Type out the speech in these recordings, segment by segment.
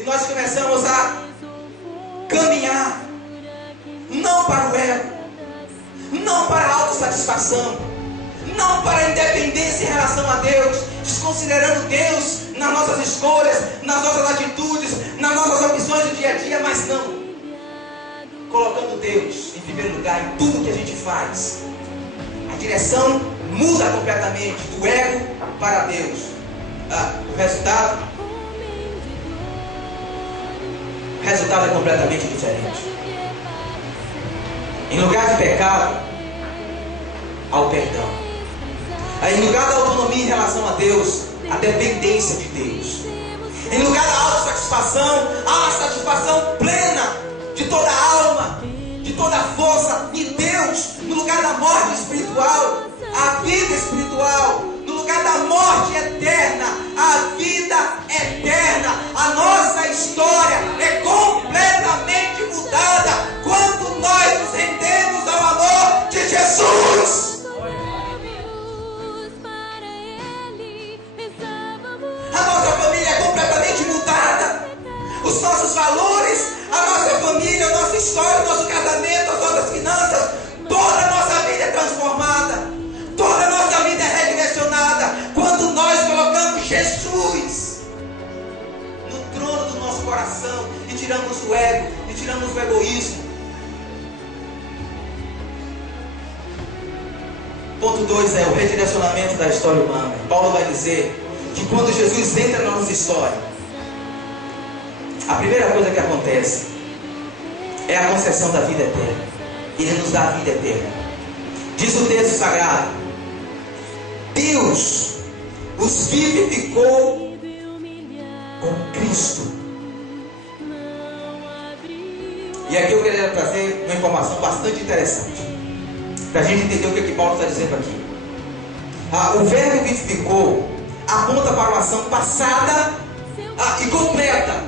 E nós começamos a caminhar, não para o ego, não para a autossatisfação, não para a independência em relação a Deus, desconsiderando Deus nas nossas escolhas, nas nossas atitudes, nas nossas opções do dia a dia, mas não, colocando Deus em primeiro lugar em tudo que a gente faz. A direção muda completamente do ego para Deus. O resultado é completamente diferente. Em lugar de pecado, há o perdão. Em lugar da autonomia em relação a Deus, a dependência de Deus. Em lugar da autossatisfação, há uma satisfação plena de toda a alma, de toda a força em Deus. No lugar da morte espiritual, a vida espiritual. No lugar da morte eterna, a vida eterna. A nossa história é completamente mudada quando nós nos rendemos ao amor de Jesus. A nossa família é completamente mudada. Os nossos valores, a nossa família, a nossa história, o nosso casamento, as nossas finanças, toda a nossa vida é transformada. Toda a nossa vida é redirecionada quando nós colocamos Jesus no trono do nosso coração e tiramos o ego, e tiramos o egoísmo. Ponto 2 é o redirecionamento da história humana. Paulo vai dizer que quando Jesus entra na nossa história, a primeira coisa que acontece é a concessão da vida eterna. Ele nos dá a vida eterna. Diz o texto sagrado: Deus os vivificou com Cristo. E aqui eu queria trazer uma informação bastante interessante, para a gente entender o que Paulo está dizendo aqui. O verbo vivificou aponta para uma ação passada e completa.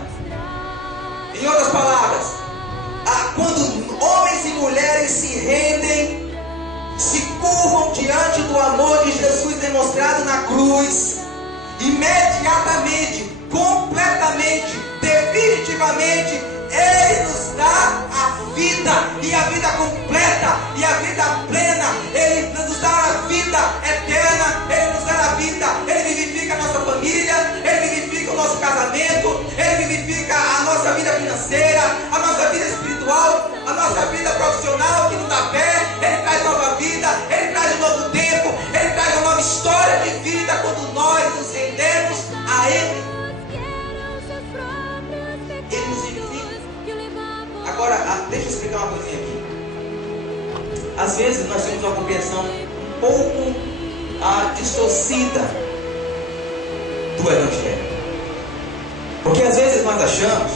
Em outras palavras, quando homens e mulheres se rendem, se curvam diante do amor de Jesus demonstrado na cruz, imediatamente, completamente, definitivamente, Ele nos dá a vida, e a vida completa, e a vida plena. Ele nos dá a vida eterna, Ele nos dá a vida, Ele vivifica a nossa família, Ele vivifica o nosso casamento, Ele vivifica a nossa vida financeira, a nossa vida espiritual, a nossa vida profissional que não dá pé. Ele traz nova vida, Ele traz um novo tempo, Ele traz uma nova história de vida quando nós nos rendemos a Ele. Ele nos vivifica. Agora, deixa eu explicar uma coisinha aqui. Às vezes nós temos uma compreensão um pouco distorcida do Evangelho. Porque às vezes nós achamos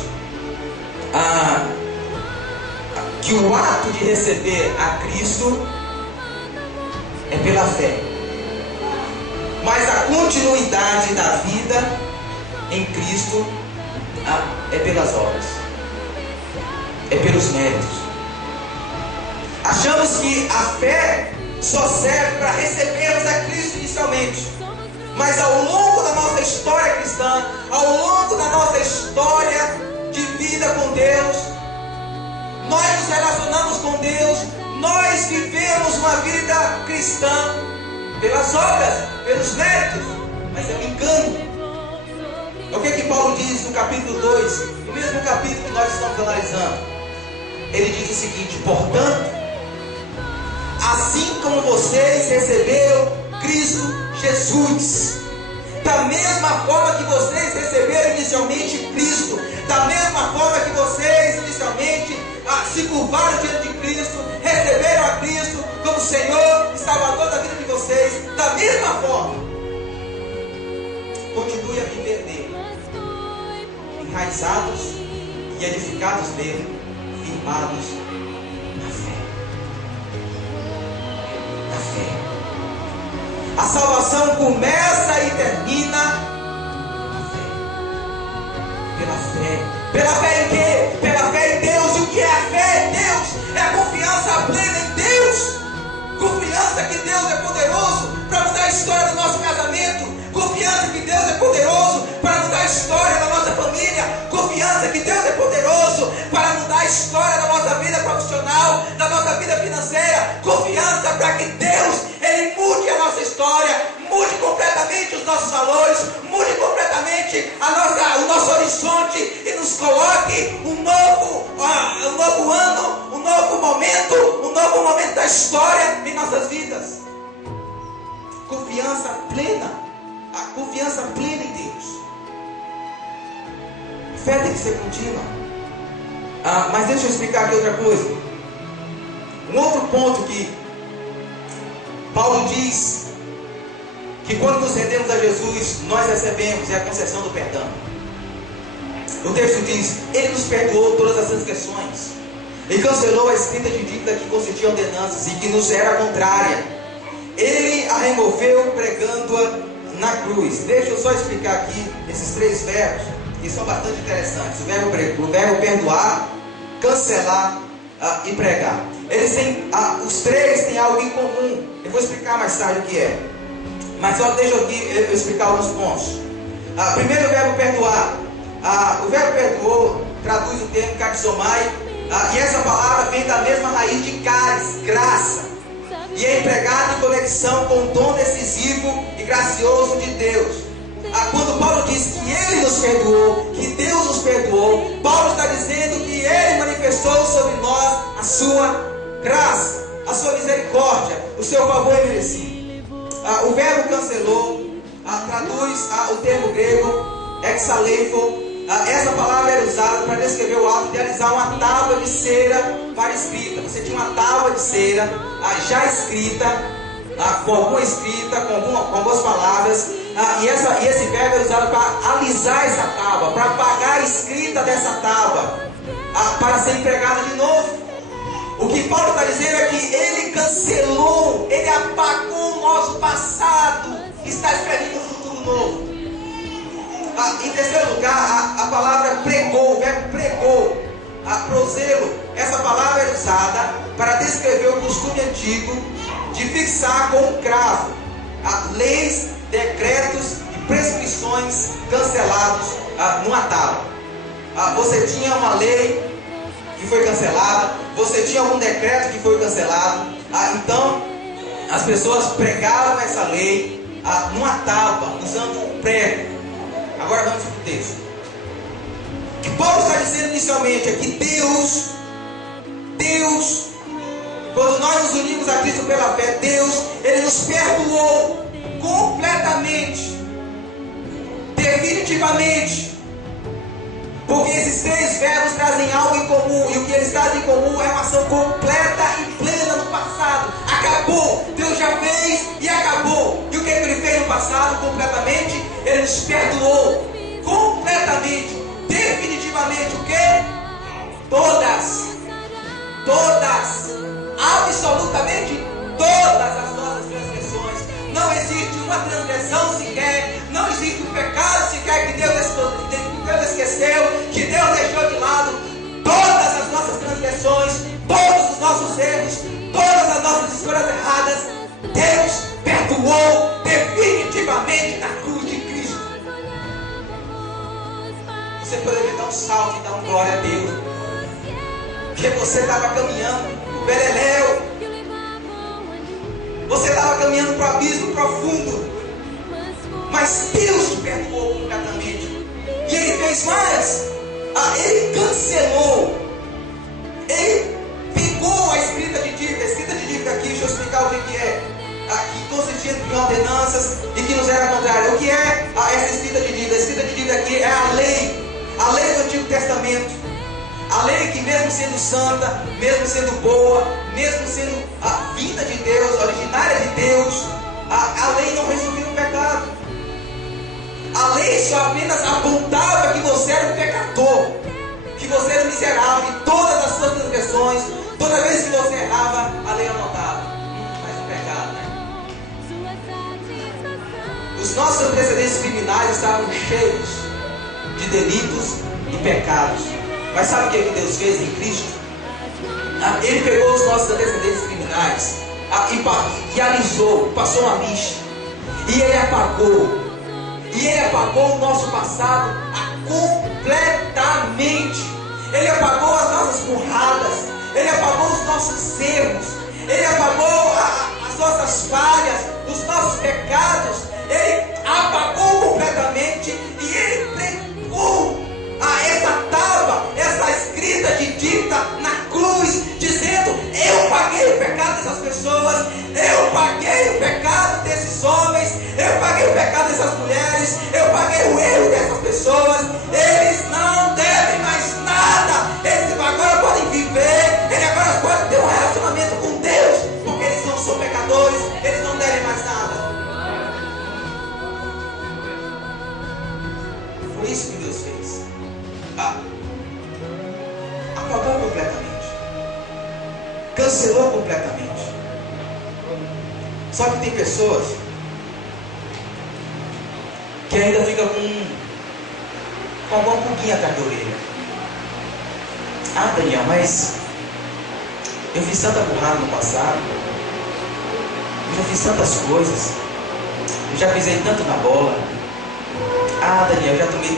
que o ato de receber a Cristo é pela fé, mas a continuidade da vida em Cristo é pelas obras, é pelos méritos. Achamos que a fé só serve para recebermos a Cristo inicialmente, mas ao longo da nossa história cristã, ao longo da nossa história de vida com Deus, nós nos relacionamos com Deus, nós vivemos uma vida cristã pelas obras, pelos méritos, mas é um engano. O que Paulo diz no capítulo 2, no mesmo capítulo que nós estamos analisando? Ele diz o seguinte: portanto, assim como vocês receberam Cristo Jesus, da mesma forma que vocês receberam inicialmente Cristo, da mesma forma que vocês inicialmente se curvaram diante de Cristo, receberam a Cristo como Senhor e Salvador da vida de vocês, da mesma forma, continue a viver nele, enraizados e edificados nele, firmados na fé. Na fé. A salvação começa e termina na fé. Pela fé. Pela fé em quê? Pela fé em Deus. E o que é a fé em Deus? É a confiança plena em Deus. Confiança que Deus é poderoso para mudar a história do nosso casamento. Confiança que Deus é poderoso para mudar a história da nossa família. Confiança sincera confiança para que Deus, Ele mude a nossa história, mude completamente os nossos valores, mude completamente o nosso horizonte e nos coloque um novo ano, um novo momento da história em nossas vidas. Confiança plena, a confiança plena em Deus. Fé tem que ser contínua. Mas deixa eu explicar aqui outra coisa. Um outro ponto que Paulo diz que quando nos rendemos a Jesus, nós recebemos a concessão do perdão. O texto diz: Ele nos perdoou todas as transgressões e cancelou a escrita de dívida que consistia em ordenanças e que nos era contrária. Ele a removeu pregando-a na cruz. Deixa eu só explicar aqui esses três verbos que são bastante interessantes. O verbo perdoar, cancelar e pregar. Eles têm, os três têm algo em comum. Eu vou explicar mais tarde o que é. Mas só deixa eu explicar alguns pontos. Primeiro, o verbo perdoar. O verbo perdoou traduz o termo karizomai, e essa palavra vem da mesma raiz de caris, graça, e é empregado em conexão com o dom decisivo e gracioso de Deus. Quando Paulo diz que Ele nos perdoou, que Deus nos perdoou, Paulo está dizendo que Ele manifestou sobre nós a sua graça, a sua misericórdia, o seu favor imerecido. O verbo cancelou traduz o termo grego exaleifo. Essa palavra era usada para descrever o ato de realizar uma tábua de cera para escrita. Você tinha uma tábua de cera já escrita, com alguma escrita, com algumas palavras, e esse verbo era usado para alisar essa tábua, para apagar a escrita dessa tábua, para ser empregada de novo. O que Paulo está dizendo é que Ele cancelou, Ele apagou o nosso passado, está escrevendo um futuro novo. Em terceiro lugar, a palavra pregou, o verbo pregou, proselo, essa palavra é usada para descrever o costume antigo de fixar com um cravo leis, decretos e prescrições cancelados numa tábua. Você tinha uma lei que foi cancelada, você tinha algum decreto que foi cancelado, então as pessoas pregavam essa lei numa tábua, usando um prego. Agora vamos para o texto. O que Paulo está dizendo inicialmente é que Deus, quando nós nos unimos a Cristo pela fé, Deus, Ele nos perdoou completamente, definitivamente. Porque esses três verbos trazem algo em comum, e o que eles trazem em comum é uma ação completa e plena no passado. Acabou, Deus já fez e acabou. E o que Ele fez no passado completamente? Ele nos perdoou completamente, definitivamente. O que? Todas, absolutamente todas as nossas transgressões. Não existe uma transgressão sequer, não existe um pecado sequer que Deus esqueceu, que Deus deixou de lado. Todas as nossas transgressões, todos os nossos erros, todas as nossas escolhas erradas, Deus perdoou definitivamente na cruz de Cristo. Você poderia dar um salto e dar um glória a Deus, porque você estava caminhando no beleléu, você estava caminhando para o abismo profundo, mas Deus te perdoou completamente. E Ele fez mais, Ele cancelou, Ele pegou a escrita de dívida aqui, deixa eu explicar o que é, que consistia em ordenanças e que nos era contrária. O que é essa escrita de dívida? A escrita de dívida aqui é a lei do Antigo Testamento, a lei que, mesmo sendo santa, mesmo sendo boa, mesmo sendo a vinda de Deus, originária de Deus, a lei não resolvia o pecado. A lei só apenas apontava que você era um pecador, que você era miserável em todas as suas transgressões. Toda vez que você errava, a lei anotava. Mas um pecado, né? Os nossos antecedentes criminais estavam cheios de delitos e pecados. Mas sabe o que Deus fez em Cristo? Ele pegou os nossos antecedentes criminais e alisou, passou uma lixa, e Ele apagou. E Ele apagou o nosso passado completamente. Ele apagou as nossas burradas, Ele apagou os nossos erros, Ele apagou as nossas falhas, os nossos pecados. Ele apagou completamente e Ele pregou essa tábua, essa escrita de dívida na cruz, dizendo: eu paguei o pecado dessas pessoas, eu paguei o pecado desses homens, eu paguei o pecado dessas mulheres, eu paguei o erro dessas pessoas. Eles não devem mais nada. Eles agora podem viver, eles agora podem ter um relacionamento com Deus, porque eles não são pecadores, eles não devem mais nada. Foi isso que Deus fez. Apagou completamente, cancelou completamente. Só que tem pessoas que ainda ficam com alguma pulguinha atrás da orelha. Daniel, mas eu fiz tanta burrada no passado, eu já fiz tantas coisas, eu já pisei tanto na bola. Daniel, eu já tomei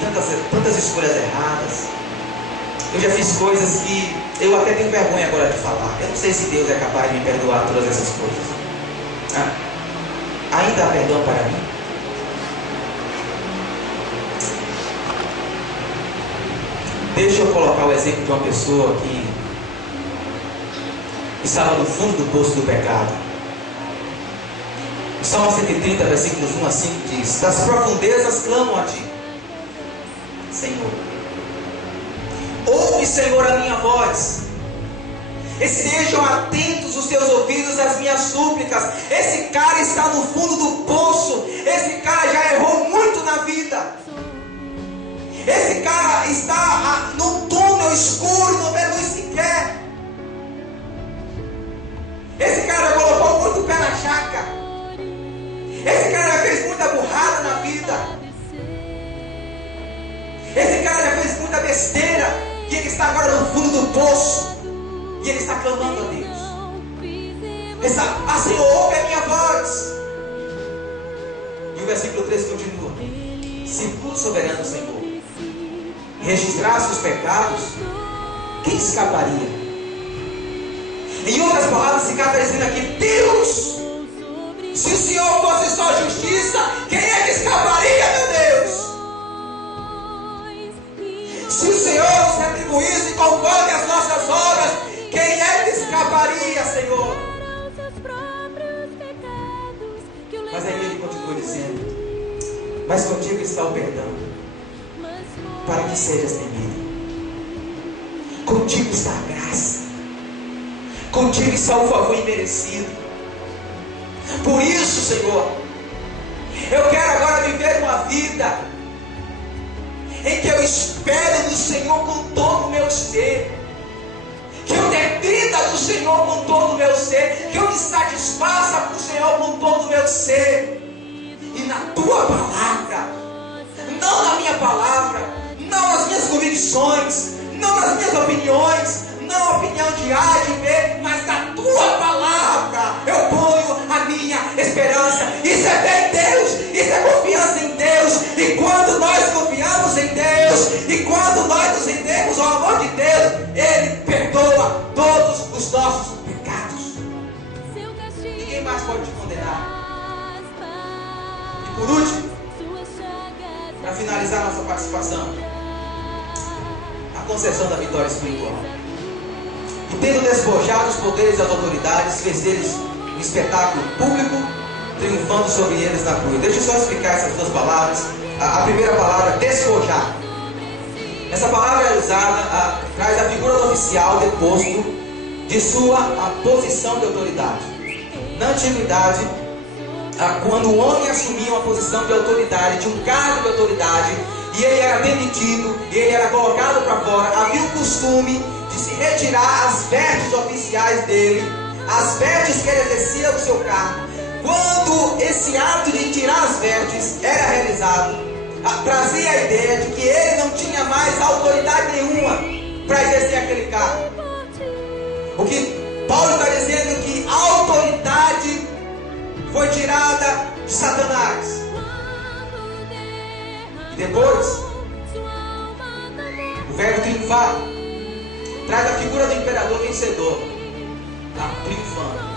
tantas escolhas erradas, eu já fiz coisas que eu até tenho vergonha agora de falar. Eu não sei se Deus é capaz de me perdoar todas essas coisas. Ainda há perdão para mim? Deixa eu colocar o exemplo de uma pessoa que estava no fundo do poço do pecado. O Salmo 130, versículos 1 a 5 diz: das profundezas clamam a ti, Senhor. Ouve, Senhor, a minha voz. Estejam atentos os teus ouvidos às minhas súplicas. Esse cara está no fundo do poço. Esse cara já errou muito na vida. Esse cara está num túnel escuro, não vê luz sequer. Esse cara já colocou muito o pé na jaca. Esse cara já fez muita burrada na vida. Esse cara já fez muita besteira. E ele está agora no fundo do poço. E ele está clamando a Deus. Ele está: Senhor, ouve a minha voz. E o versículo 3 continua: se tu, soberano Senhor, registrasse os pecados, quem escaparia? Em outras palavras, esse cara está dizendo aqui: Deus, se o Senhor fosse só justiça, quem é que escaparia, meu Deus? Se o Senhor nos retribuísse conforme as nossas obras, quem é que escaparia, Senhor? Mas aí ele continua dizendo: mas contigo está o perdão, para que sejas temido. Contigo está a graça, contigo está o favor imerecido. Por isso, Senhor, eu quero agora viver uma vida em que eu espere no Senhor com todo o meu ser, que eu dependa do Senhor com todo o meu ser, que eu me satisfaça com o Senhor com todo o meu ser. E na tua palavra, não na minha palavra, não nas minhas convicções, não nas minhas opiniões, não a opinião de A, de B, mas na tua palavra eu ponho a minha esperança. Isso é fé em Deus, isso é confiança em Deus. E quando nós confiamos em Deus, e quando nós nos rendemos ao amor de Deus, Ele perdoa todos os nossos pecados. Ninguém mais pode te condenar. E por último, para finalizar nossa participação, a concessão da vitória espiritual. E tendo despojado os poderes e as autoridades, fez deles um espetáculo público, triunfando sobre eles na cruz. Deixa eu só explicar essas duas palavras. A primeira palavra, despojar. Essa palavra é usada, traz a figura do oficial deposto de sua posição de autoridade. Na antiguidade, quando o homem assumia uma posição de autoridade, de um cargo de autoridade, e ele era demitido, e ele era colocado para fora, havia um costume de se retirar as vestes oficiais dele, as vestes que ele exercia do seu cargo. Quando esse ato de tirar as vestes era realizado, trazia a ideia de que ele não tinha mais autoridade nenhuma para exercer aquele cargo. O que Paulo está dizendo é que a autoridade foi tirada de Satanás. E depois, o verbo triunfar traz a figura do imperador vencedor, triunfando.